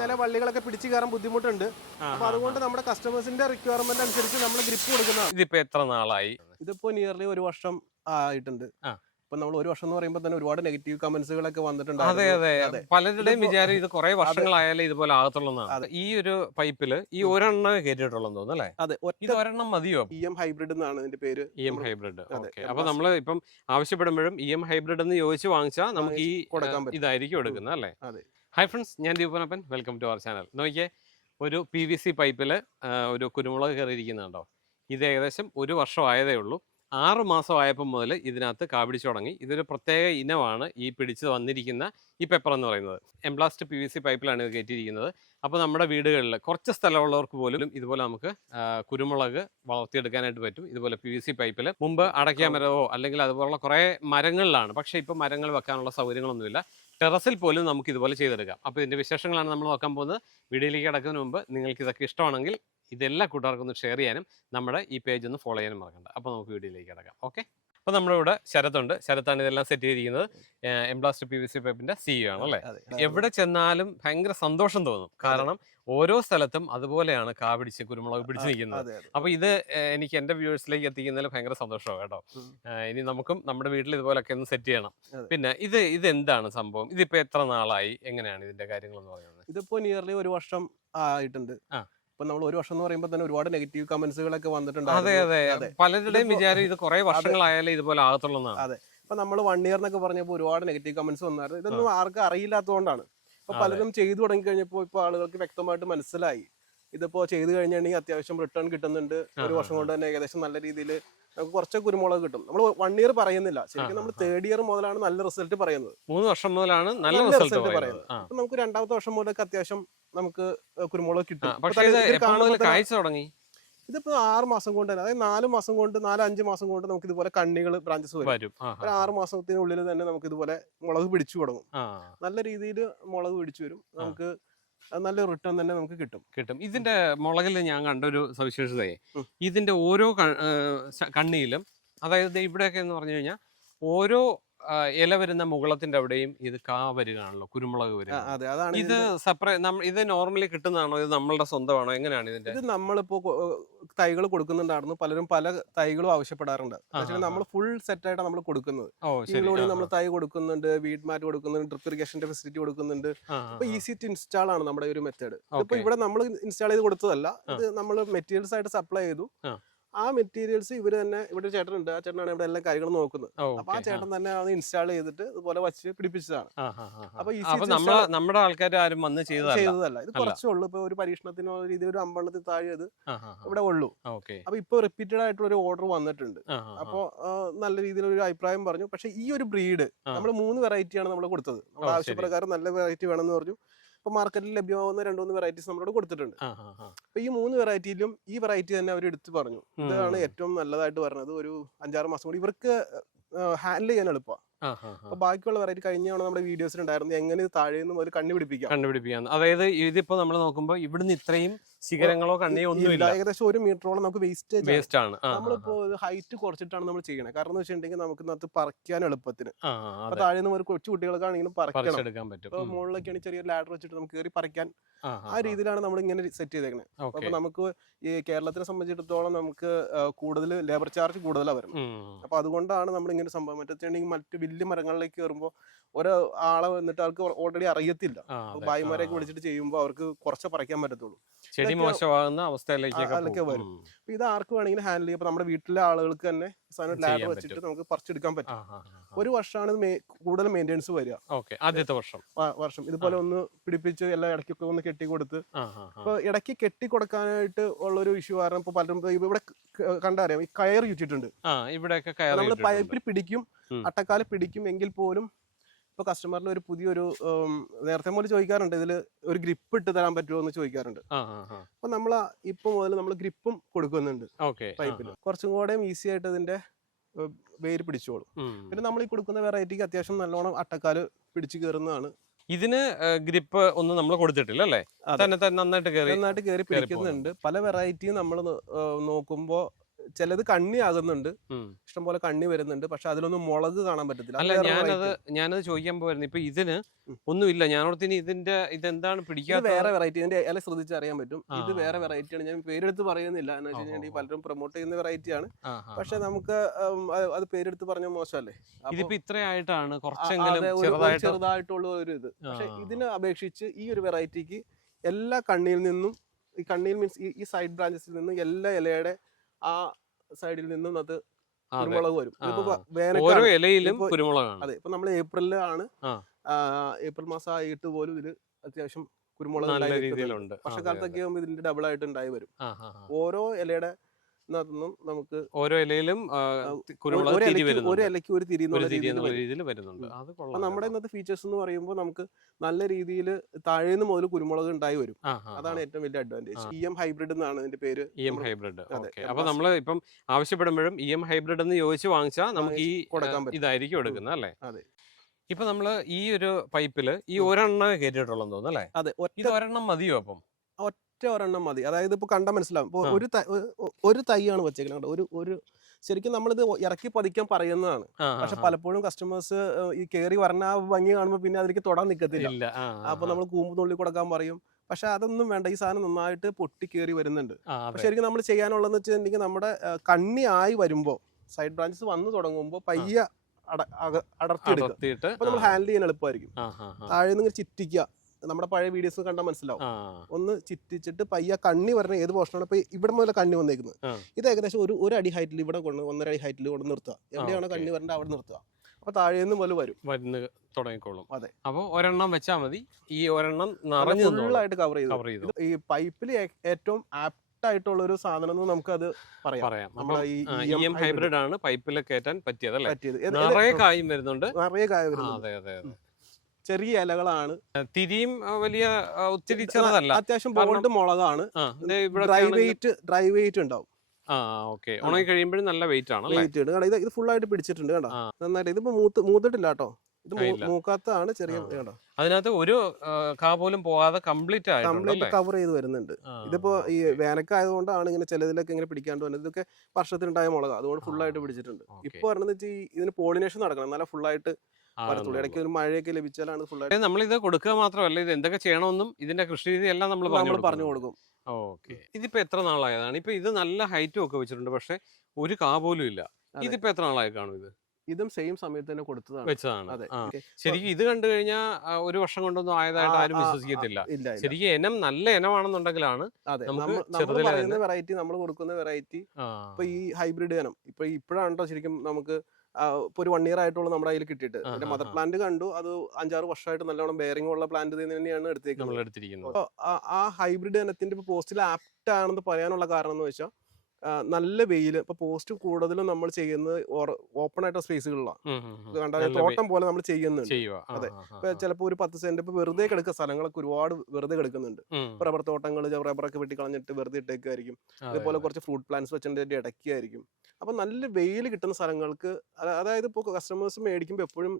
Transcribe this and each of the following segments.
ചില വള്ളികളൊക്കെ പിടിച്ചു കയറാൻ ബുദ്ധിമുട്ടുണ്ട്. അപ്പൊ അതുകൊണ്ട് നമ്മുടെ കസ്റ്റമേഴ്സിന്റെ റിക്വയർമെന്റ് അനുസരിച്ച് നമ്മൾ ഗ്രിപ്പ് കൊടുക്കുന്നതാണ്. ഇതിപ്പോ എത്ര നാളായി? ഇതിപ്പോ നിയർലി 1 വർഷം ആയിട്ടുണ്ട്. ഇപ്പൊ നമ്മൾ 1 വർഷം എന്ന് പറയുമ്പോൾ തന്നെ ഒരുപാട് നെഗറ്റീവ് കമന്റ്സുകളൊക്കെ വന്നിട്ടുണ്ട്. അതെ അതെ, പലരുടെയും വിചാരം ഇത് കുറെ വർഷങ്ങളായാലേ ഇതുപോലെ ആകത്തുള്ളതാണ്. ഈ ഒരു പൈപ്പില് ഈ ഒരെണ്ണം കയറ്റിയിട്ടുള്ളതെന്ന് തോന്നുന്നു അല്ലേ? അതെ, ഇത് ഒരെണ്ണം മതിയോ? EM ഹൈബ്രിഡ് എന്നാണ് ഇതിന്റെ പേര്. EM hybrid. അപ്പൊ നമ്മള് ഇപ്പം ആവശ്യപ്പെടുമ്പോഴും EM ഹൈബ്രിഡ് എന്ന് ചോദിച്ചു വാങ്ങിച്ചാൽ നമുക്ക് ഈ ഇതായിരിക്കും എടുക്കുന്നത് അല്ലേ? ഹായ് ഫ്രണ്ട്സ്, ഞാൻ Deepanappan. Welcome to our channel. നോക്കിയേ, ഒരു PVC പൈപ്പില് ഒരു കുരുമുളക് കയറിയിരിക്കുന്നുണ്ടോ? ഇത് ഏകദേശം 1 വർഷം ആയതേ ഉള്ളൂ. 6 മാസം ആയപ്പോൾ മുതൽ ഇതിനകത്ത് കാപിടിച്ചു തുടങ്ങി. ഇതൊരു പ്രത്യേക ഇനമാണ് ഈ പിടിച്ച് വന്നിരിക്കുന്ന ഈ പെപ്പർ എന്ന് പറയുന്നത്. എംബ്ലാസ്റ്റ് PVC പൈപ്പിലാണ് ഇത് കയറ്റിയിരിക്കുന്നത്. അപ്പോൾ നമ്മുടെ വീടുകളിൽ കുറച്ച് സ്ഥലമുള്ളവർക്ക് പോലും ഇതുപോലെ നമുക്ക് കുരുമുളക് വളർത്തിയെടുക്കാനായിട്ട് പറ്റും. ഇതുപോലെ PVC പൈപ്പിൽ മുമ്പ് അടയ്ക്കാൻ മരമോ അല്ലെങ്കിൽ അതുപോലുള്ള കുറേ മരങ്ങളിലാണ്. പക്ഷേ ഇപ്പോൾ മരങ്ങൾ വെക്കാനുള്ള സൗകര്യങ്ങളൊന്നുമില്ല. ടെറസിൽ പോലും നമുക്ക് ഇതുപോലെ ചെയ്തെടുക്കാം. അപ്പോൾ ഇതിൻ്റെ വിശേഷങ്ങളാണ് നമ്മൾ നോക്കാൻ പോകുന്നത്. വീഡിയോയിലേക്ക് കിടക്കുന്നതിന് മുമ്പ് നിങ്ങൾക്ക് ഇതൊക്കെ ഇഷ്ടമാണെങ്കിൽ ഇതെല്ലാ കൂട്ടുകാർക്കും ഒന്ന് ഷെയർ ചെയ്യാനും നമ്മുടെ ഈ പേജ് ഒന്ന് ഫോളോ ചെയ്യാനും മറക്കണ്ട. അപ്പോൾ നമുക്ക് വീഡിയോയിലേക്ക് കിടക്കാം. ഓക്കെ, അപ്പോൾ നമ്മുടെ ഇവിടെ ശരത്തുണ്ട്. ശരത്താണ് ഇതെല്ലാം സെറ്റ് ചെയ്തിരിക്കുന്നത്. എംബ്ലാസ്റ്റ് PVC പൈപ്പിന്റെ CEO ആണ് അല്ലേ? എവിടെ ചെന്നാലും ഭയങ്കര സന്തോഷം തോന്നും. കാരണം ഓരോ സ്ഥലത്തും അതുപോലെയാണ് കാപിടിച്ച് കുരുമുളക് പിടിച്ച് നിൽക്കുന്നത്. അപ്പൊ ഇത് എനിക്ക് എന്റെ വ്യൂവേഴ്സിലേക്ക് എത്തിക്കുന്നതിൽ ഭയങ്കര സന്തോഷമാണ് കേട്ടോ. ഇനി നമുക്കും നമ്മുടെ വീട്ടിൽ ഇതുപോലൊക്കെ ഒന്ന് സെറ്റ് ചെയ്യണം. പിന്നെ ഇത് എന്താണ് സംഭവം? ഇതിപ്പോ എത്ര നാളായി? എങ്ങനെയാണ് ഇതിന്റെ കാര്യങ്ങൾ എന്ന് പറയുന്നത്? ഇതിപ്പോ നിയർലി 1 വർഷം ആയിട്ടുണ്ട്. ഇപ്പൊ നമ്മൾ 1 വർഷം എന്ന് പറയുമ്പോൾ തന്നെ ഒരുപാട് നെഗറ്റീവ് കമന്റ്സുകളൊക്കെ വന്നിട്ടുണ്ട്. അതെ അതെ, പലരുടെയും വിചാരം ഇത് കുറെ വർഷങ്ങളായാലേ ഇതുപോലെ ആകത്തുള്ളതാണ്. അതെ, ഇപ്പൊ നമ്മൾ 1 ഇയർ എന്നൊക്കെ പറഞ്ഞപ്പോൾ ഒരുപാട് നെഗറ്റീവ് കമന്റ്സ് വന്നായിരുന്നു. ഇതൊന്നും ആർക്കും അറിയില്ലാത്തതുകൊണ്ടാണ്. ഇപ്പൊ പലരും ചെയ്തു തുടങ്ങി കഴിഞ്ഞപ്പോൾ ഇപ്പൊ ആളുകൾക്ക് വ്യക്തമായിട്ട് മനസ്സിലായി. ഇതിപ്പോ ചെയ്തു കഴിഞ്ഞിട്ടുണ്ടെങ്കിൽ അത്യാവശ്യം റിട്ടേൺ കിട്ടുന്നുണ്ട്. 1 വർഷം കൊണ്ട് തന്നെ ഏകദേശം നല്ല രീതിയിൽ നമുക്ക് കുറച്ച് കുരുമുളക് കിട്ടും. നമ്മൾ 1 ഇയർ പറയുന്നില്ല, ശരിക്കും നമ്മൾ 3rd ഇയർ മുതലാണ് നല്ല റിസൾട്ട് പറയുന്നത്. 3 വർഷം മുതലാണ് നല്ല റിസൾട്ട് പറയുന്നത്. അപ്പൊ നമുക്ക് 2ാമത്തെ വർഷം മുതലൊക്കെ അത്യാവശ്യം നമുക്ക് കുരുമുളക് കിട്ടും. ഇതിപ്പോ 6 മാസം കൊണ്ട് തന്നെ, അതായത് 4 മാസം കൊണ്ട് 4-5 മാസം കൊണ്ട് നമുക്ക് ഇതുപോലെ കണ്ണികൾ ബ്രാഞ്ചസ് വരും. ഒരു 6 മാസത്തിനുള്ളിൽ തന്നെ നമുക്ക് ഇതുപോലെ മുളക് പിടിച്ചു തുടങ്ങും. നല്ല രീതിയിൽ മുളക് പിടിച്ചു വരും. നമുക്ക് നല്ല റിട്ടേൺ തന്നെ നമുക്ക് കിട്ടും. ഇതിന്റെ മുളകിൽ ഞാൻ കണ്ടൊരു സവിശേഷതയെ, ഇതിന്റെ ഓരോ കണ്ണിയിലും, അതായത് ഇവിടെയൊക്കെ എന്ന് പറഞ്ഞു കഴിഞ്ഞാൽ ഓരോ ഇല വരുന്ന മുകളത്തിന്റെ അവിടെയും ഇത് കാ വരികയാണല്ലോ, കുരുമുളക് വരിക. ഇത് സെപ്പറേറ്റ് ഇത് നോർമലി കിട്ടുന്നതാണോ? ഇത് നമ്മളുടെ സ്വന്തമാണോ? എങ്ങനെയാണ് ഇതിന്റെ? ഇത് നമ്മളിപ്പോ തൈകൾ കൊടുക്കുന്നുണ്ടായിരുന്നു. പലരും പല തൈകളും ആവശ്യപ്പെടാറുണ്ട്. നമ്മൾ ഫുൾ സെറ്റ് ആയിട്ടാണ് നമ്മൾ കൊടുക്കുന്നത്. നമ്മൾ തൈ കൊടുക്കുന്നുണ്ട്, വീഡ് മാറ്റ് കൊടുക്കുന്നുണ്ട്, ഡ്രിപ്പ് ഇറിഗേഷന്റെ ഫെസിലിറ്റി കൊടുക്കുന്നുണ്ട്. ഇപ്പൊ ഈസി ടു ഇൻസ്റ്റാൾ ആണ് നമ്മുടെ ഒരു മെത്തേഡ്. ഇപ്പൊ ഇവിടെ നമ്മൾ ഇൻസ്റ്റാൾ ചെയ്ത് കൊടുത്തതല്ല, ഇത് നമ്മൾ മെറ്റീരിയൽസ് ആയിട്ട് സപ്ലൈ ചെയ്തു. ആ മെറ്റീരിയൽസ് ഇവര് തന്നെ, ഇവിടെ ചേട്ടനുണ്ട്, ആ ചേട്ടനാണ് ഇവിടെ എല്ലാ കാര്യങ്ങളും നോക്കുന്നത്. അപ്പൊ ആ ചേട്ടൻ തന്നെ ഇൻസ്റ്റാൾ ചെയ്തിട്ട് ഇതുപോലെ വച്ച് പിടിപ്പിച്ചതാണ്. അപ്പൊ നമ്മുടെ ആൾക്കാർ ആരും വന്ന് ചെയ്തതല്ല. ഇത് കുറച്ചേ ഉള്ളൂ. ഇപ്പൊ ഒരു പരീക്ഷണത്തിനോ രീതിയിൽ ഒരു 50 താഴെ ഇത് ഇവിടെ ഉള്ളൂ. അപ്പൊ ഇപ്പൊ റിപ്പീറ്റഡ് ആയിട്ടുള്ള ഒരു ഓർഡർ വന്നിട്ടുണ്ട്. അപ്പൊ നല്ല രീതിയിൽ ഒരു അഭിപ്രായം പറഞ്ഞു. പക്ഷെ ഈ ഒരു ബ്രീഡ് നമ്മൾ 3 വെറൈറ്റിയാണ് നമ്മൾ കൊടുത്തത്. നമ്മുടെ ആവശ്യപ്രകാരം നല്ല വെറൈറ്റി വേണമെന്ന് പറഞ്ഞു. ഇപ്പൊ മാർക്കറ്റിൽ ലഭ്യമാവുന്ന 2-3 വെറൈറ്റീസ് നമ്മളോട് കൊടുത്തിട്ടുണ്ട്. അപ്പൊ ഈ 3 വെറൈറ്റിയിലും ഈ വെറൈറ്റി തന്നെ അവർ എടുത്ത് പറഞ്ഞു, ഇതാണ് ഏറ്റവും നല്ലതായിട്ട് പറഞ്ഞത്. ഒരു 5-6 മാസം കൂടി ഇവർക്ക് ഹാൻഡിൽ ചെയ്യാൻ എളുപ്പമാണ്. അപ്പൊ ബാക്കിയുള്ള വെറൈറ്റി കഴിഞ്ഞാണ് നമ്മുടെ വീഡിയോസിൽ ഉണ്ടായിരുന്നു, എങ്ങനെ ഇത് താഴെ നിന്ന് ഒരു കണ്ടുപിടിപ്പിക്കാം. അതായത് ഇതിപ്പോ നമ്മൾ നോക്കുമ്പോൾ ഇവിടുന്ന് ഇത്രയും ശിഖരങ്ങളോ കണ്ണിയോ ഒന്നുമില്ല. ഏകദേശം 1 മീറ്ററോളം നമുക്ക് വേസ്റ്റ് ആണ്. നമ്മളിപ്പോ ഹൈറ്റ് കുറച്ചിട്ടാണ് നമ്മൾ ചെയ്യണത്. കാരണം എന്ന് വെച്ചിട്ടുണ്ടെങ്കിൽ നമുക്ക് ഇതിനകത്ത് പറിക്കാൻ എളുപ്പത്തിന്. അപ്പൊ താഴെ നിന്ന് ഒരു കൊച്ചു കുട്ടികൾക്കാണെങ്കിലും പറിക്കാൻ പറ്റും. അപ്പൊ മുകളിലൊക്കെയാണ് ചെറിയ ലാഡർ വെച്ചിട്ട് നമുക്ക് കയറി പറിക്കാൻ. ആ രീതിയിലാണ് നമ്മൾ ഇങ്ങനെ സെറ്റ് ചെയ്തേക്കുന്നത്. അപ്പൊ നമുക്ക് ഈ കേരളത്തിനെ സംബന്ധിച്ചിടത്തോളം നമുക്ക് കൂടുതൽ ലേബർ ചാർജ് കൂടുതലാണ് വരുന്നത്. അപ്പൊ അതുകൊണ്ടാണ് നമ്മൾ ഇങ്ങനെ സംഭവം. മറ്റു വലിയ മരങ്ങളിലേക്ക് കയറുമ്പോൾ ഒരാളെ വന്നിട്ട് അവർക്ക് ഓൾറെഡി അറിയത്തില്ല. ഭായിമാരെയൊക്കെ വിളിച്ചിട്ട് ചെയ്യുമ്പോൾ അവർക്ക് കുറച്ച് പറിക്കാൻ പറ്റത്തുള്ളൂ. ചെടി മോശമാകുന്ന അവസ്ഥയിലേക്ക് വരും. ഇത് ആർക്ക് വേണമെങ്കിലും ഹാൻഡിൽ ചെയ്യാം. നമ്മുടെ വീട്ടിലെ ആളുകൾക്ക് തന്നെ ലാഡർ വെച്ചിട്ട് നമുക്ക് പറിച്ചെടുക്കാൻ പറ്റും. 1 വർഷമാണ് കൂടുതൽ മെയിൻ്റെനൻസ് വരിക. ആദ്യത്തെ വർഷം ഇതുപോലെ ഒന്ന് പിടിപ്പിച്ച് എല്ലാ ഇടയ്ക്കൊക്കെ ഒന്ന് കെട്ടി കൊടുത്ത്. ഇപ്പൊ ഇടയ്ക്ക് കെട്ടി കൊടുക്കാനായിട്ട് ഉള്ളൊരു ഇഷ്യൂ കാരണം ഇപ്പൊ പലരും ഇവിടെ കണ്ടറിയാം, ഈ കയർ ചുറ്റിട്ടുണ്ട്. നമ്മൾ പൈപ്പിൽ പിടിക്കും, അട്ടക്കാല് പിടിക്കും. എങ്കിൽ പോലും ഇപ്പൊ കസ്റ്റമറിന് ഒരു പുതിയൊരു നേരത്തെ മുതൽ ചോദിക്കാറുണ്ട്, ഇതില് ഒരു ഗ്രിപ്പ് ഇട്ട് തരാൻ പറ്റുമോ എന്ന് ചോദിക്കാറുണ്ട്. അപ്പൊ നമ്മൾ ഇപ്പൊ മുതൽ നമ്മൾ ഗ്രിപ്പും കൊടുക്കുന്നുണ്ട് പൈപ്പിൽ. കുറച്ചും കൂടെ ഈസി ആയിട്ട് ഇതിന്റെ വേര് പിടിച്ചോളും. പിന്നെ നമ്മൾ ഈ കൊടുക്കുന്ന വെറൈറ്റിക്ക് അത്യാവശ്യം നല്ലോണം അട്ടക്കാല് പിടിച്ചു കയറുന്നതാണ്. ഇതിന് ഗ്രിപ്പ് ഒന്നും നമ്മൾ കൊടുത്തിട്ടില്ല അല്ലേ? നന്നായിട്ട് കയറി പിടിക്കുന്നുണ്ട്. പല വെറൈറ്റിയും നമ്മൾ നോക്കുമ്പോ ചിലത് കണ്ണി ആകുന്നുണ്ട്, ഇഷ്ടംപോലെ കണ്ണി വരുന്നുണ്ട്, പക്ഷെ അതിലൊന്നും മുളക് കാണാൻ പറ്റത്തില്ല. അല്ല, ഞാനത് ചോദിക്കാൻ പോയിരുന്നു. ഇപ്പൊ ഇതിന് ഒന്നുമില്ല, ഞാനോടത്തിന് ഇതെന്താണ് പിടിക്കാത്ത വേറെ വെറൈറ്റി. ഇതിന്റെ ഇല ശ്രദ്ധിച്ച് അറിയാൻ പറ്റും. ഇത് വേറെ വെറൈറ്റിയാണ്. ഞാൻ പേരെടുത്ത് പറയുന്നില്ല, എന്ന് വെച്ച് കഴിഞ്ഞാൽ പലരും പ്രൊമോട്ട് ചെയ്യുന്ന വെറൈറ്റിയാണ്. പക്ഷെ നമുക്ക് അത് പേരെടുത്ത് പറഞ്ഞ മോശമല്ലേ. ഇതിപ്പോ ഇത്രയായിട്ടാണ് ചെറുതായിട്ടുള്ള ഒരു ഇത്. പക്ഷെ ഇതിനെ അപേക്ഷിച്ച് ഈ ഒരു വെറൈറ്റിക്ക് എല്ലാ കണ്ണിയിൽ നിന്നും, ഈ കണ്ണിയിൽ മീൻസ് ഈ സൈഡ് ബ്രാഞ്ചസിൽ നിന്നും എല്ലാ ഇലയുടെ ആ സൈഡിൽ നിന്നും അത് കുരുമുളക് വരും. ഓരോ ഇലയിലും കുരുമുളകാണ്. അതെ, ഇപ്പൊ നമ്മൾ ഏപ്രിലാണ്, ഏപ്രിൽ മാസം ആയിട്ട് പോലും ഇത് അത്യാവശ്യം കുരുമുളക് വർഷക്കാലത്തൊക്കെ ആകുമ്പോൾ ഇതിന്റെ ഡബിൾ ആയിട്ട് ഉണ്ടായി വരും. ഓരോ ഇലയുടെ നമുക്ക് ഓരോ ഇലയിലും ഒരു ഇലയ്ക്ക് ഒരു തിരി വരുന്നുണ്ട്. നമ്മുടെ ഇന്നത്തെ ഫീച്ചേഴ്സ് എന്ന് പറയുമ്പോൾ നമുക്ക് നല്ല രീതിയിൽ താഴേന്ന് മുതൽ കുരുമുളക് ഉണ്ടായി വരും. അതാണ് ഏറ്റവും വലിയ അഡ്വാൻറ്റേജ്. EM ഹൈബ്രിഡ് എന്നാണ് ഇതിന്റെ പേര്. EM hybrid. അപ്പൊ നമ്മള് ഇപ്പം ആവശ്യപ്പെടുമ്പോഴും EM ഹൈബ്രിഡ് എന്ന് ചോദിച്ചു വാങ്ങിച്ചാൽ നമുക്ക് ഈ ഇതായിരിക്കും എടുക്കുന്നത് അല്ലേ? അതെ. ഇപ്പൊ നമ്മള് ഈ ഒരു പൈപ്പില് ഈ ഒരെണ്ണം കയറ്റിയിട്ടുള്ളതെന്ന് തോന്നുന്നു അല്ലേ? അതെ, ഇത് ഒരെണ്ണം മതിയോ? അപ്പം ഒരെണ്ണം മതി. അതായത് ഇപ്പൊ കണ്ടാൽ മനസ്സിലാവും. ഇപ്പൊ ഒരു തൈയാണ് വെച്ചേക്കുന്നത്. ഒരു ശരിക്കും നമ്മളിത് ഇറക്കി പതിക്കാൻ പറയുന്നതാണ്. പക്ഷെ പലപ്പോഴും കസ്റ്റമേഴ്സ് ഈ കയറി വരണ ഭംഗി കാണുമ്പോൾ പിന്നെ അതിലേക്ക് തൊടാൻ നിൽക്കത്തില്ല. അപ്പൊ നമ്മൾ കൂമ്പ് നുള്ളി കൊടുക്കാൻ പറയും. പക്ഷെ അതൊന്നും വേണ്ട, ഈ സാധനം നന്നായിട്ട് പൊട്ടി കയറി വരുന്നുണ്ട്. ശരിക്കും നമ്മൾ ചെയ്യാനുള്ളതെന്ന് വെച്ചിട്ടുണ്ടെങ്കിൽ നമ്മുടെ കണ്ണി ആയി വരുമ്പോ സൈഡ് ബ്രാഞ്ചസ് വന്നു തുടങ്ങുമ്പോൾ പയ്യ അടർത്തിയെടുക്കുക. അപ്പൊ നമ്മൾ ഹാൻഡിൽ ചെയ്യാൻ എളുപ്പമായിരിക്കും. താഴെ നിന്ന് ചിറ്റിക്കുക. നമ്മുടെ പഴയ വീഡിയോസ് കണ്ടാൽ മനസ്സിലാവും. ഒന്ന് ചിറ്റിച്ചിട്ട് പയ്യ കണ്ണി വരുന്ന ഏത് പോർഷനാണ്. ഇപ്പൊ ഇവിടെ മുതൽ കണ്ണി വന്നേക്കുന്നത്. ഇത് ഏകദേശം ഒരു അടി ഹൈറ്റിൽ ഇവിടെ 1.5 അടി ഹൈറ്റിൽ കൊണ്ട് നിർത്തുക. എവിടെയാണ് കണ്ണി വരേണ്ടത് അവിടെ നിർത്തുക. അപ്പൊ താഴേന്ന് മുതൽ വരുന്ന തുടങ്ങിക്കോളും. അതെ. അപ്പൊ ഒരെണ്ണം വെച്ചാൽ മതി. ഈ ഒരെണ്ണം ഫുള്ളായിട്ട് കവർ ചെയ്തു. ഈ പൈപ്പിൽ ഏറ്റവും ആയിട്ടുള്ള ഒരു സാധനം എന്ന് നമുക്ക് അത് പറയാം. EM ഹൈബ്രിഡ് ആണ് പൈപ്പിൽ കയറ്റാൻ പറ്റിയത്. നിറയെ കായും വരുന്നുണ്ട്. ചെറിയ ഇലകളാണ്. തിരിയും വലിയ ഒത്തിരി ചെറുതല്ല. അത്യാവശ്യം ബോൾഡ് മുളകാണ്. ഡ്രൈ വെയിറ്റ് ഉണ്ടാവും. ഉണങ്ങി കഴിയുമ്പോഴും നല്ല വെയിറ്റ് ആണ്. ഇത് ഫുൾ ആയിട്ട് പിടിച്ചിട്ടുണ്ട് കേട്ടോ, നന്നായിട്ട്. ഇതിപ്പോ മൂത്തിട്ടില്ല കേട്ടോ, ഇത് മൂക്കാത്തതാണ്. ചെറിയ കേട്ടോ, അതിനകത്ത് ഒരു കാ പോലും പോവാതെ കംപ്ലീറ്റ് കവർ ചെയ്ത് വരുന്നുണ്ട്. ഇതിപ്പോ ഈ വേനൽക്കായതുകൊണ്ടാണ് ഇങ്ങനെ ചിലതിലൊക്കെ ഇങ്ങനെ പിടിക്കാണ്ട് വന്നത്. ഇതൊക്കെ വർഷത്തിനുണ്ടായ മുളക്, അതുകൊണ്ട് ഫുൾ ആയിട്ട് പിടിച്ചിട്ടുണ്ട്. ഇപ്പൊ പറഞ്ഞത് ഇതിന് പോളിനേഷൻ നടക്കണം, നല്ല ഫുൾ ആയിട്ട് വരത്തുള്ളൂ. ഇടയ്ക്ക് ഒരു മഴയൊക്കെ ലഭിച്ചാലാണ് ഫുൾ ആയിട്ട്. നമ്മളിത് കൊടുക്കുക മാത്രമല്ല, ഇത് എന്തൊക്കെ ചെയ്യണമെന്നും ഇതിന്റെ കൃഷി രീതി എല്ലാം നമ്മൾ പറഞ്ഞു കൊടുക്കും. ഇതിപ്പോ എത്ര നാളായതാണ്? ഇപ്പൊ ഇത് നല്ല ഹൈറ്റും ഒക്കെ വെച്ചിട്ടുണ്ട്, പക്ഷെ ഒരു കാ പോലും ഇല്ല. ഇതിപ്പോ എത്ര നാളായി കാണും? ഇതും സെയിം സമയത്ത് തന്നെ വെച്ചതാണ്. ശരിക്കും ഇത് കണ്ടു കഴിഞ്ഞാൽ ഒരു വർഷം കൊണ്ടൊന്നും ആയതായിട്ട് ആരും വിശ്വസിക്കത്തില്ല. ശരിക്കും നല്ല ഇനമാണെന്നുണ്ടെങ്കിലാണ് വെറൈറ്റി നമ്മൾ കൊടുക്കുന്ന വെറൈറ്റി. ഇപ്പൊ ഈ ഹൈബ്രിഡ് ഇനം ഇപ്പോഴാണോ ശരിക്കും നമുക്ക് ഇപ്പൊ ഒരു 1 year ആയിട്ടുള്ള നമ്മുടെ കയ്യിൽ കിട്ടിയിട്ട്. എന്റെ മദർ പ്ലാന്റ് കണ്ടു, അത് 5-6 വർഷമായിട്ട് നല്ലോണം ബെയറിംഗ് ഉള്ള പ്ലാന്റ് തന്നെയാണ് എടുത്തിരിക്കുന്നത്. ആ ഹൈബ്രിഡ് ഇനത്തിന്റെ പോസ്റ്റിൽ ആപ്റ്റ് ആണെന്ന് പറയാനുള്ള കാരണം എന്ന് വെച്ചാൽ നല്ല വെയില്. ഇപ്പൊ പോസ്റ്റ് കൂടുതലും നമ്മൾ ചെയ്യുന്നത് ഓപ്പൺ ആയിട്ടുള്ള സ്പേസുകളിലാണ്. തോട്ടം പോലെ നമ്മൾ ചെയ്യുന്നുണ്ട്. അതെ, ഇപ്പൊ ചിലപ്പോ ഒരു 10 സെന്റ് ഇപ്പൊ വെറുതെ കിടക്കുന്ന സ്ഥലങ്ങളൊക്കെ ഒരുപാട് വെറുതെ കിടക്കുന്നുണ്ട്. റബ്ബർ തോട്ടങ്ങൾ റബ്ബറൊക്കെ വെട്ടിക്കളഞ്ഞിട്ട് വെറുതെ ഇട്ടേക്കായിരിക്കും. അതുപോലെ കുറച്ച് ഫ്രൂട്ട് പ്ലാന്റ്സ് വെച്ചിട്ട് ഇടയ്ക്കായിരിക്കും. അപ്പൊ നല്ല വെയിൽ കിട്ടുന്ന സ്ഥലങ്ങൾക്ക്, അതായത് ഇപ്പൊ കസ്റ്റമേഴ്സ് മേടിക്കുമ്പോൾ എപ്പോഴും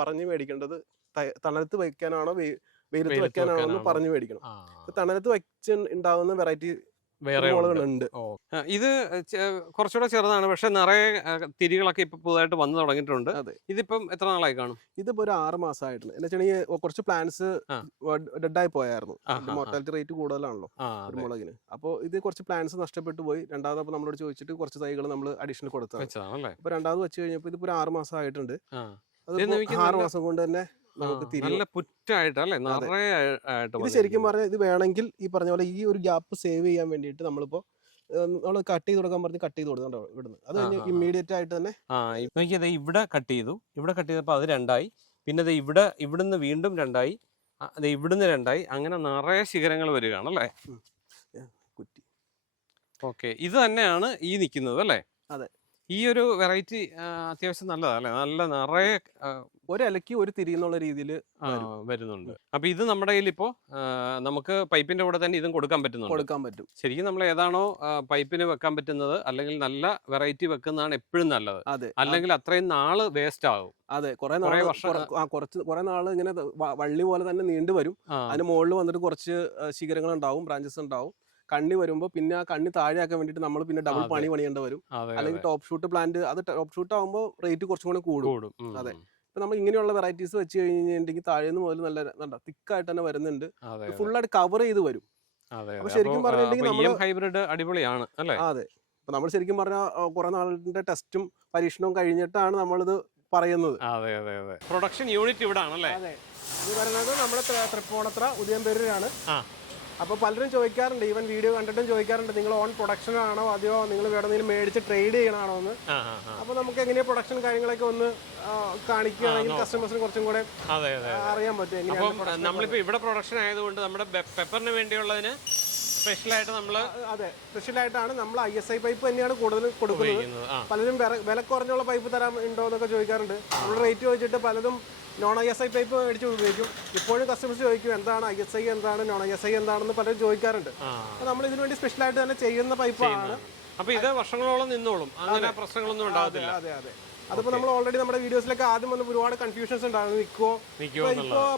പറഞ്ഞു മേടിക്കേണ്ടത് തണലത്ത് വെക്കാനാണോ വെയിലത്ത് വെക്കാനാണോ എന്ന് പറഞ്ഞു മേടിക്കണം. തണലത്ത് വെച്ച് ഉണ്ടാവുന്ന വെറൈറ്റി വേറെ ഉണ്ട്. ഇത് കുറച്ചുകൂടെ ചെറുതാണ്, പക്ഷെ നിറയെ തിരികളൊക്കെ ഇപ്പൊ പുതുതായിട്ട് വന്നു തുടങ്ങിയിട്ടുണ്ട്. ഇതിപ്പം എത്ര നാളായി കാണും? ഇതിപ്പോ ഒരു 6 മാസമായിട്ടുണ്ട്. എന്ന് വെച്ചാൽ കുറച്ച് പ്ലാന്റ്സ് ഡെഡായി പോയായിരുന്നു. മോർട്ടാലിറ്റി റേറ്റ് കൂടുതലാണല്ലോ കുരുമുളകിന്. അപ്പോൾ ഇത് കുറച്ച് പ്ലാന്റ്സ് നഷ്ടപ്പെട്ടു പോയി. രണ്ടാമത് നമ്മളോട് ചോദിച്ചിട്ട് കുറച്ച് തൈകൾ നമ്മൾ അഡീഷണൽ കൊടുത്തതാണ്. അപ്പൊ രണ്ടാമത് വെച്ച് കഴിഞ്ഞപ്പോൾ ഇതിപ്പോ ഒരു 6 മാസമായിട്ടുണ്ട്. 6 മാസം കൊണ്ട് തന്നെ നല്ല പുറ്റായിട്ടല്ലേ? ഇത് ശരിക്കും പറഞ്ഞാൽ ഇത് വേണമെങ്കിൽ ഈ പറഞ്ഞ പോലെ ഈ ഒരു ഗ്യാപ്പ് സേവ് ചെയ്യാൻ വേണ്ടിയിട്ട് നമ്മളിപ്പോ നമ്മൾ കട്ട് ചെയ്ത് കൊടുക്കാൻ പറഞ്ഞ് കട്ട് ചെയ്ത് കൊടുക്കണ്ടോ ഇവിടുന്ന്. അത് കഴിഞ്ഞ് ഇമ്മീഡിയറ്റ് ആയിട്ട് തന്നെ നോക്കിയത് ഇവിടെ കട്ട് ചെയ്തപ്പോൾ അത് 2ആയി. പിന്നെ ഇവിടുന്ന് വീണ്ടും 2ആയി, ഇവിടുന്ന് 2ആയി. അങ്ങനെ നിറയെ ശിഖരങ്ങൾ വരികയാണല്ലേ? കുറ്റി. ഓക്കെ, ഇത് തന്നെയാണ് ഈ നിൽക്കുന്നത് അല്ലേ? അതെ. ഈ ഒരു വെറൈറ്റി അത്യാവശ്യം നല്ലതല്ലേ? നല്ല നിറയെ ഒരു ഇലയ്ക്ക് ഒരു തിരി എന്നുള്ള രീതിയിൽ വരുന്നുണ്ട്. അപ്പൊ ഇത് നമ്മുടെ കയ്യിൽ ഇപ്പോ നമുക്ക് പൈപ്പിന്റെ കൂടെ തന്നെ ഇതും കൊടുക്കാൻ പറ്റും. ശരിക്കും നമ്മൾ ഏതാണോ പൈപ്പിന് വെക്കാൻ പറ്റുന്നത്, അല്ലെങ്കിൽ നല്ല വെറൈറ്റി വെക്കുന്നതാണ് എപ്പോഴും നല്ലത്. അല്ലെങ്കിൽ അത്രയും നാള് വേസ്റ്റ് ആകും. അതെ, കുറെ നാള് ഇങ്ങനെ വള്ളി പോലെ തന്നെ നീണ്ടു വരും. അതിന് മുകളിൽ വന്നിട്ട് കുറച്ച് ശിഖരങ്ങൾ ഉണ്ടാവും, ബ്രാഞ്ചസ് ഉണ്ടാവും. കണ്ണി വരുമ്പോൾ പിന്നെ ആ കണ്ണി താഴെയാക്കാൻ വേണ്ടിയിട്ട് നമ്മൾ പിന്നെ ഡബിൾ പണി പണിയേണ്ടി വരും. അല്ലെങ്കിൽ ടോപ്പ് ഷൂട്ട് പ്ലാന്റ്, അത് ടോപ്പ് ഷൂട്ട് ആകുമ്പോൾ റേറ്റ് കുറച്ചും കൂടെ കൂടും. അതെ, ഇപ്പൊ നമ്മൾ ഇങ്ങനെയുള്ള വെറൈറ്റീസ് വെച്ച് കഴിഞ്ഞിട്ടുണ്ടെങ്കിൽ താഴേന്ന് മുതൽ നല്ല തിക്കായിട്ട് തന്നെ വരുന്നുണ്ട്, ഫുള്ളായിട്ട് കവർ ചെയ്ത് വരും. അപ്പൊ ശരിക്കും പറഞ്ഞിട്ടുണ്ടെങ്കിൽ ഹൈബ്രിഡ് അടിപൊളിയാണ് അല്ലേ? അതെ, അപ്പൊ നമ്മൾ ശരിക്കും പറഞ്ഞാൽ കുറെ നാളിന്റെ ടെസ്റ്റും പരീക്ഷണവും കഴിഞ്ഞിട്ടാണ് നമ്മളിത് പറയുന്നത്. പ്രൊഡക്ഷൻ യൂണിറ്റ് ഇവിടെ ആണല്ലേ? അതെ, ഇത് പറയുന്നത് നമ്മുടെ തൃപ്പൂണിത്തുറ ഉദയംപേരൂരാണ്. അപ്പോൾ പലരും ചോദിക്കാറുണ്ട്, ഈവൻ വീഡിയോ കണ്ടിട്ടും ചോദിക്കാറുണ്ട്, നിങ്ങൾ ഓൺ പ്രൊഡക്ഷൻ ആണോ അതെയോ നിങ്ങൾ എവിടെയെങ്കിലും മേടിച്ച് ട്രേഡ് ചെയ്യണമാണോ എന്ന്. അപ്പോൾ നമുക്ക് എങ്ങനെയാ പ്രൊഡക്ഷൻ കാര്യങ്ങളൊക്കെ ഒന്ന് കാണിക്കുകയാണെങ്കിൽ കസ്റ്റമേഴ്സിന് കുറച്ചും കൂടെ അറിയാൻ പറ്റും എങ്ങനെയാണ്. നമ്മളിപ്പോൾ ഇവിടെ പ്രൊഡക്ഷൻ ആയതുകൊണ്ട് നമ്മുടെ പെപ്പറിന് വേണ്ടിയുള്ളതിന് സ്പെഷ്യലായിട്ട് നമ്മൾ സ്പെഷ്യലായിട്ടാണ് നമ്മൾ ISI പൈപ്പ് തന്നെയാണ് കൂടുതൽ കൊടുക്കുന്നത്. പലരും വില കുറഞ്ഞുള്ള പൈപ്പ് തരാൻ ഉണ്ടോ എന്നൊക്കെ ചോദിക്കാറുണ്ട്. നമ്മൾ റേറ്റ് ചോദിച്ചിട്ട് പലതും നോൺ ISI പൈപ്പ് മേടിച്ച് ഉപയോഗിക്കും. ഇപ്പോഴും കസ്റ്റമേഴ്സ് ചോദിക്കും എന്താണ് ISI, എന്താണ് നോൺ ISI എന്താണെന്ന് പലരും ചോദിക്കാറുണ്ട്. അപ്പോൾ നമ്മൾ ഇതിനു വേണ്ടി സ്പെഷ്യലായിട്ട് തന്നെ ചെയ്യുന്ന പൈപ്പാണ്. അപ്പോൾ ഇത് വർഷങ്ങളോളം നിന്നോളും, അങ്ങനെ പ്രശ്നങ്ങളൊന്നും ഉണ്ടാകത്തില്ല. അതെ, അതിപ്പോൾ നമ്മൾ ഓൾറെഡി നമ്മുടെ വീഡിയോസിലൊക്കെ ആദ്യം വന്ന് ഒരുപാട് കൺഫ്യൂഷൻസ് ഉണ്ടായിരുന്നു. ഇപ്പോൾ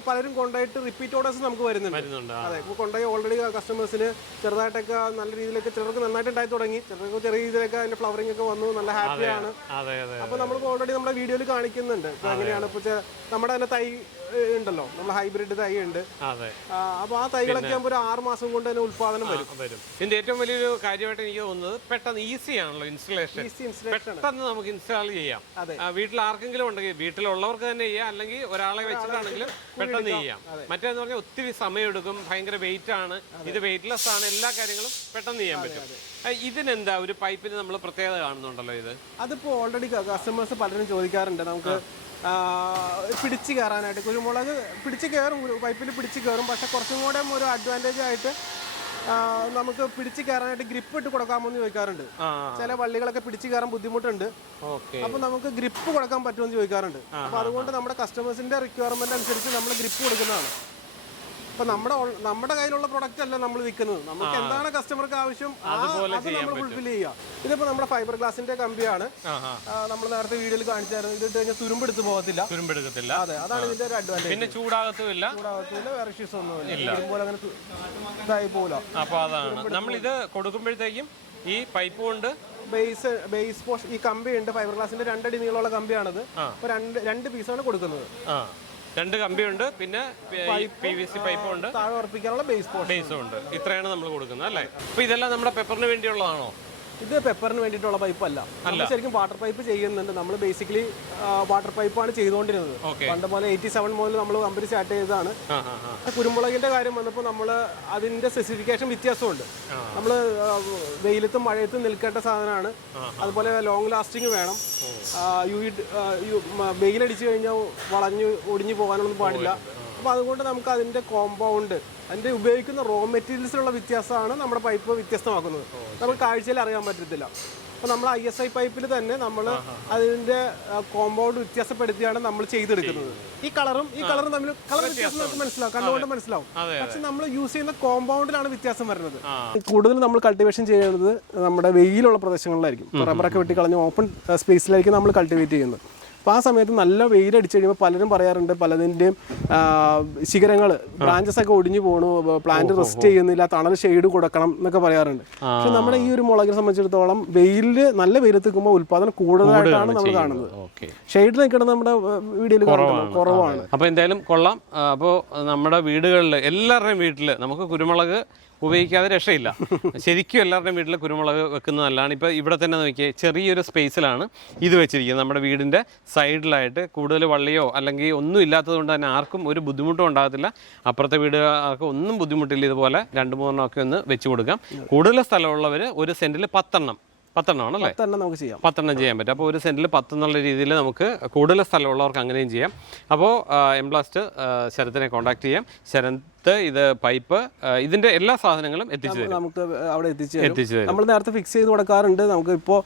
പലരും കൊണ്ടുപോയിട്ട് റിപ്പീറ്റ് ഓർഡേഴ്സ് നമുക്ക് വരുന്നുണ്ട്. അതെ, ഇപ്പോൾ കൊണ്ടുപോയി ഓൾറെഡി കസ്റ്റമേഴ്സിന് ചെറുതായിട്ടൊക്കെ നല്ല രീതിയിലൊക്കെ ചിലർക്ക് നന്നായിട്ട് ഉണ്ടായി തുടങ്ങി, ചിലർക്ക് ചെറിയ രീതിയിലൊക്കെ അതിന്റെ ഫ്ലവറിംഗ് ഒക്കെ വന്നു, നല്ല ഹാപ്പിയാണ്. അപ്പോൾ നമ്മളിപ്പോൾ ഓൾറെഡി നമ്മുടെ വീഡിയോയിൽ കാണിക്കുന്നുണ്ട് ഇപ്പോൾ എങ്ങനെയാണ്. ഇപ്പോൾ നമ്മുടെ തന്നെ തൈ ഉണ്ടല്ലോ, നമ്മൾ ഹൈബ്രിഡ് തൈ ഉണ്ട്. അപ്പൊ ആ തൈകളൊക്കെ ആകുമ്പോൾ ഒരു 6 മാസം കൊണ്ട് തന്നെ ഉത്പാദനം വരും. ഇതിന്റെ ഏറ്റവും വലിയൊരു കാര്യമായിട്ട് എനിക്ക് തോന്നുന്നത് പെട്ടെന്ന് ഈസി ആണല്ലോ ഇൻസ്റ്റലേഷൻ. പെട്ടെന്ന് നമുക്ക് ഇൻസ്റ്റാൾ ചെയ്യാം. വീട്ടിൽ ആർക്കെങ്കിലും ഉണ്ടെങ്കിൽ, വീട്ടിലുള്ളവർക്ക് തന്നെ ചെയ്യാം, അല്ലെങ്കിൽ ഒരാളെ വെച്ചിട്ടാണെങ്കിലും പെട്ടെന്ന് ചെയ്യാം. മറ്റേന്ന് പറഞ്ഞാൽ ഒത്തിരി സമയം എടുക്കും, ഭയങ്കര വെയിറ്റ് ആണ്. ഇത് വെയിറ്റ്ലെസ് ആണ്, എല്ലാ കാര്യങ്ങളും പെട്ടെന്ന് ചെയ്യാൻ പറ്റും. ഇതിനെന്താ ഒരു പൈപ്പിന് നമ്മൾ പ്രത്യേകത കാണുന്നുണ്ടല്ലോ ഇത്? അതിപ്പോ ഓൾറെഡി കസ്റ്റമേഴ്സ് പലരും ചോദിക്കാറുണ്ട്, നമുക്ക് പിടിച്ച് കയറാനായിട്ട്. കുരുമുളക് പിടിച്ച് കയറും, പൈപ്പിൽ പിടിച്ച് കയറും, പക്ഷെ കുറച്ചും കൂടെ ഒരു അഡ്വാൻറ്റേജ് ആയിട്ട് നമുക്ക് പിടിച്ച് കയറാനായിട്ട് ഗ്രിപ്പ് ഇട്ട് കൊടുക്കാമോ എന്ന് ചോദിക്കാറുണ്ട്. ചില വള്ളികളൊക്കെ പിടിച്ച് കയറാൻ ബുദ്ധിമുട്ടുണ്ട്, അപ്പൊ നമുക്ക് ഗ്രിപ്പ് കൊടുക്കാൻ പറ്റുമോ എന്ന് ചോദിക്കാറുണ്ട്. അപ്പൊ അതുകൊണ്ട് നമ്മുടെ കസ്റ്റമേഴ്സിന്റെ റിക്വയർമെന്റ് അനുസരിച്ച് നമ്മൾ ഗ്രിപ്പ് കൊടുക്കുന്നതാണ്. അപ്പൊ നമ്മുടെ കയ്യിലുള്ള പ്രൊഡക്റ്റ് അല്ല നമ്മൾ വിൽക്കുന്നത്, നമുക്ക് എന്താണ് കസ്റ്റമർക്ക് ആവശ്യം അത് നമ്മൾ ഫുൾഫിൽ ചെയ്യുക. ഇതിപ്പോ നമ്മുടെ ഫൈബർ ഗ്ലാസിന്റെ കമ്പിയാണ്, നമ്മൾ നേരത്തെ വീഡിയോയിൽ കാണിച്ചായിരുന്നു. ഇത് ഇട്ട് കഴിഞ്ഞാൽ തുരുമ്പെടുത്ത് പോകത്തില്ല. അതെ, അതാണ് ഇതിന്റെ ഒരു അഡ്വാൻറ്റേജ്. പിന്നെ ചൂടാകത്തില്ല, വേറെ ഇഷ്യൂസ് ഒന്നുമില്ല, ഇതുപോലെ അങ്ങനെ ഇതായി പോകില്ല. അപ്പൊ അതാണ് നമ്മൾ ഇത് കൊടുക്കുമ്പോഴത്തേക്കും ഈ പൈപ്പ് കൊണ്ട് ബേസ് പോർഷൻ ഈ കമ്പി ഉണ്ട്, ഫൈബർ ഗ്ലാസിന്റെ 2 അടി നീളമുള്ള കമ്പിയാണത്. അപ്പൊ രണ്ട് പീസാണ് കൊടുക്കുന്നത്. 2 കമ്പിയുണ്ട്, പിന്നെ PVC പൈപ്പും ഉണ്ട്, താഴെ ഉറപ്പിക്കാനുള്ള ബേസും ഉണ്ട്. ഇത്രയാണ് നമ്മൾ കൊടുക്കുന്നത് അല്ലേ? അപ്പൊ ഇതെല്ലാം നമ്മുടെ പെപ്പറിന് വേണ്ടിയുള്ളതാണോ? ഇത് പെപ്പറിന് വേണ്ടിയിട്ടുള്ള പൈപ്പ് അല്ല, ശരിക്കും വാട്ടർ പൈപ്പ് ചെയ്യുന്നുണ്ട്. നമ്മൾ ബേസിക്കലി വാട്ടർ പൈപ്പാണ് ചെയ്തുകൊണ്ടിരുന്നത്. പണ്ട് പോലെ 87 മുതൽ നമ്മൾ കമ്പനി സ്റ്റാർട്ട് ചെയ്തതാണ്. കുരുമുളകിന്റെ കാര്യം വന്നപ്പോൾ നമ്മൾ അതിന്റെ സ്പെസിഫിക്കേഷൻ വ്യത്യാസമുണ്ട്. നമ്മൾ വെയിലത്തും മഴയത്തും നിൽക്കേണ്ട സാധനമാണ്, അതുപോലെ ലോങ് ലാസ്റ്റിംഗ് വേണം. വെയിലടിച്ചു കഴിഞ്ഞാൽ വളഞ്ഞു ഒടിഞ്ഞു പോകാനൊന്നും പാടില്ല. അപ്പോൾ അതുകൊണ്ട് നമുക്ക് അതിന്റെ കോമ്പൗണ്ട്, അതിന്റെ ഉപയോഗിക്കുന്ന റോ മെറ്റീരിയൽസിലുള്ള വ്യത്യാസമാണ് നമ്മുടെ പൈപ്പ് വ്യത്യസ്തമാക്കുന്നത്. നമുക്ക് കാഴ്ചയിൽ അറിയാൻ പറ്റത്തില്ല. അപ്പോൾ നമ്മൾ ISI പൈപ്പിൽ തന്നെ നമ്മൾ അതിന്റെ കോമ്പൗണ്ട് വ്യത്യാസപ്പെടുത്തിയാണ് നമ്മൾ ചെയ്തെടുക്കുന്നത്. ഈ കളറും തമ്മിൽ കളർ വ്യത്യാസം നമുക്ക് മനസ്സിലാവും, കണ്ടുകൊണ്ട് മനസ്സിലാവും. പക്ഷെ നമ്മൾ യൂസ് ചെയ്യുന്ന കോമ്പൗണ്ടിലാണ് വ്യത്യാസം വരുന്നത്. കൂടുതൽ നമ്മൾ കൾട്ടിവേഷൻ ചെയ്യുന്നത് നമ്മുടെ വെയിലുള്ള പ്രദേശങ്ങളിലായിരിക്കും. റബ്ബറൊക്കെ വെട്ടിക്കളഞ്ഞ് ഓപ്പൺ സ്പേസിലായിരിക്കും നമ്മൾ കൾട്ടിവേറ്റ് ചെയ്യുന്നത്. അപ്പോൾ ആ സമയത്ത് നല്ല വെയിലടിച്ച് കഴിയുമ്പോൾ പലരും പറയാറുണ്ട്, പലതിൻ്റെയും ശിഖരങ്ങൾ, ബ്രാഞ്ചസ് ഒക്കെ ഒടിഞ്ഞു പോകണു, പ്ലാന്റ് റെസ്റ്റ് ചെയ്യുന്നില്ല, തണൽ ഷെയ്ഡ് കൊടുക്കണം എന്നൊക്കെ പറയാറുണ്ട്. പക്ഷെ നമ്മുടെ ഈ ഒരു മുളകിനെ സംബന്ധിച്ചിടത്തോളം നല്ല വെയിലത്ത് നിൽക്കുമ്പോൾ ഉൽപ്പാദനം കൂടുതലായിട്ടാണ് നമ്മൾ കാണുന്നത്. ഷെയ്ഡിൽ നിൽക്കുന്നത് നമ്മുടെ വീഡിയോയിൽ കുറവാണ്. അപ്പോൾ എന്തായാലും കൊള്ളാം. അപ്പോൾ നമ്മുടെ വീടുകളിൽ, എല്ലാവരുടെയും വീട്ടിൽ നമുക്ക് കുരുമുളക് ഉപയോഗിക്കാതെ രക്ഷയില്ല. ശരിക്കും എല്ലാവരുടെയും വീട്ടിൽ കുരുമുളക് വെക്കുന്നത് നല്ലതാണ്. ഇപ്പോൾ ഇവിടെ തന്നെ നോക്കിയേ, ചെറിയൊരു സ്പേസിലാണ് ഇത് വെച്ചിരിക്കുന്നത്. നമ്മുടെ വീടിൻ്റെ സൈഡിലായിട്ട് കൂടുതൽ വള്ളിയോ അല്ലെങ്കിൽ ഒന്നും ഇല്ലാത്തത് കൊണ്ട് തന്നെ ആർക്കും ഒരു ബുദ്ധിമുട്ടും ഉണ്ടാകത്തില്ല. അപ്പുറത്തെ വീടുകാർക്ക് ഒന്നും ബുദ്ധിമുട്ടില്ല. ഇതുപോലെ 2-3 ഒക്കെ ഒന്ന് വെച്ച് കൊടുക്കാം. കൂടുതൽ സ്ഥലമുള്ളവർ ഒരു സെൻറ്റിൽ 10 ആണല്ലേ? 10 ചെയ്യാൻ പറ്റും. അപ്പോൾ ഒരു സെൻറ്റിൽ 10 എന്നുള്ള രീതിയിൽ നമുക്ക് കൂടുതൽ സ്ഥലമുള്ളവർക്ക് അങ്ങനെയും ചെയ്യാം. അപ്പോൾ എംബ്ലാസ്റ്റ് ശരത്തിനെ കോൺടാക്ട് ചെയ്യാം. ശരത്ത് ഇത് പൈപ്പ്, ഇതിന്റെ എല്ലാ സാധനങ്ങളും നമുക്ക് അവിടെ എത്തിച്ചു തരും. നമ്മൾ നേരത്തെ ഫിക്സ് ചെയ്ത് കൊടുക്കാറുണ്ട്. നമുക്ക് ഇപ്പോൾ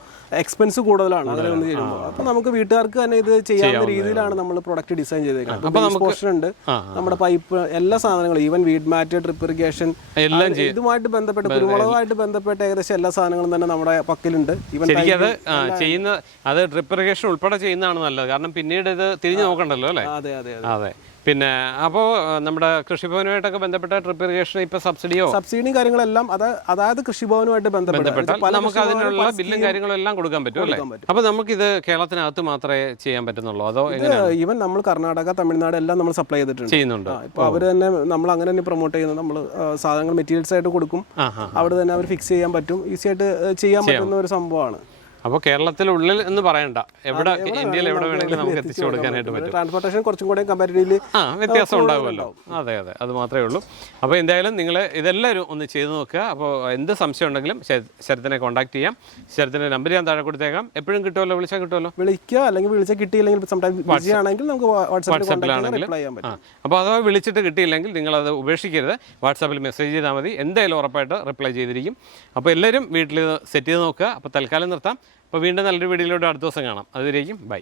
എക്സ്പെൻസ് കൂടുതലാണ് അതിൽ വന്ന് ചെയ്യുമ്പോൾ. അപ്പോൾ നമുക്ക് വീട്ടുകാർക്ക് തന്നെ ഇത് ചെയ്യാവുന്ന രീതിയിലാണ് നമ്മൾ പ്രൊഡക്റ്റ് ഡിസൈൻ ചെയ്തേക്കുന്നത്. അപ്പോൾ പോർഷൻ ഉണ്ട്, നമ്മുടെ പൈപ്പ്, എല്ലാ സാധനങ്ങളും, even weed mat, drip irrigation, എല്ലാം ഇതുമായിട്ട് ബന്ധപ്പെട്ട്, കുരുമുളകുമായിട്ട് ബന്ധപ്പെട്ട ഏകദേശം എല്ലാ സാധനങ്ങളും തന്നെ നമ്മുടെ പക്കലുണ്ട്. അത് ഡ്രിപ്പ് ഇറിഗേഷൻ ഉൾപ്പെടെ ചെയ്യുന്നതാണ് നല്ലത്. കാരണം പിന്നീട് ഇത് തിരിഞ്ഞു നോക്കണ്ടല്ലോ അല്ലേ? അതെ. പിന്നെ അപ്പോൾ നമ്മുടെ കൃഷിഭവനുമായിട്ടൊക്കെ ബന്ധപ്പെട്ട ട്രിപ്പ് ഇറിഗേഷൻ ഇപ്പൊ സബ്സിഡിയും കാര്യങ്ങളെല്ലാം അതായത് കൃഷിഭവനുമായിട്ട് ബന്ധപ്പെട്ടാൽ നമുക്ക് അതിനുള്ള ബില്ലും കാര്യങ്ങളും എല്ലാം കൊടുക്കാൻ പറ്റും അല്ലേ? അപ്പൊ നമുക്ക് ഇത് കേരളത്തിനകത്ത് മാത്രമേ ചെയ്യാൻ പറ്റുന്നുള്ളൂ അതോ ഈവൻ നമ്മൾ കർണാടക തമിഴ്നാട് എല്ലാം നമ്മൾ സപ്ലൈ ചെയ്തിട്ടുണ്ട് ചെയ്യുന്നുണ്ട്? ഇപ്പൊ അവര് തന്നെ നമ്മൾ അങ്ങനെ തന്നെ പ്രൊമോട്ട് ചെയ്യുന്നത്, നമ്മൾ സാധനങ്ങൾ മെറ്റീരിയൽസ് ആയിട്ട് കൊടുക്കും, അവിടെ തന്നെ അവർ ഫിക്സ് ചെയ്യാൻ പറ്റും, ഈസി ആയിട്ട് ചെയ്യാൻ പറ്റുന്ന ഒരു സംഭവമാണ്. അപ്പോൾ കേരളത്തിനുള്ളിൽ എന്ന് പറയണ്ട, എവിടെ ഇന്ത്യയിൽ എവിടെ വേണമെങ്കിലും നമുക്ക് എത്തിച്ചു കൊടുക്കാനായിട്ട് പറ്റും. ട്രാൻസ്പോർട്ടേഷൻ കുറച്ചും കൂടെ കമ്പാരിറ്റീവ്ലി വ്യത്യാസം ഉണ്ടാകുമല്ലോ. അതെ അതെ, അത് മാത്രമേ ഉള്ളൂ. അപ്പോൾ എന്തായാലും നിങ്ങൾ ഇതെല്ലാവരും ഒന്ന് ചെയ്ത് നോക്കുക. അപ്പോൾ എന്ത് സംശയം ഉണ്ടെങ്കിലും ശരത്തിനെ കോൺടാക്ട് ചെയ്യാം. ശരത്തിൻ്റെ നമ്പർ ഞാൻ താഴെ കൊടുത്തേക്കാം. എപ്പോഴും കിട്ടുമല്ലോ, വിളിച്ചാൽ കിട്ടുമല്ലോ. വിളിക്കുക, അല്ലെങ്കിൽ വിളിച്ചാൽ കിട്ടിയില്ലെങ്കിൽ ബിസി ആണെങ്കിൽ നമുക്ക് വാട്സാപ്പിലാണെങ്കിൽ. അപ്പോൾ അഥവാ വിളിച്ചിട്ട് കിട്ടിയില്ലെങ്കിൽ നിങ്ങളത് ഉപേക്ഷിക്കരുത്, വാട്സാപ്പിൽ മെസ്സേജ് ചെയ്താൽ മതി, എന്തായാലും ഉറപ്പായിട്ട് റിപ്ലൈ ചെയ്തിരിക്കും. അപ്പോൾ എല്ലാവരും വീട്ടിൽ സെറ്റ് ചെയ്ത് നോക്കുക. അപ്പോൾ തൽക്കാലം നിർത്താം. അപ്പോൾ വീണ്ടും നല്ലൊരു വീഡിയോയിലൂടെ അടുത്ത ദിവസം കാണാം. അതുവരേക്കും ബൈ.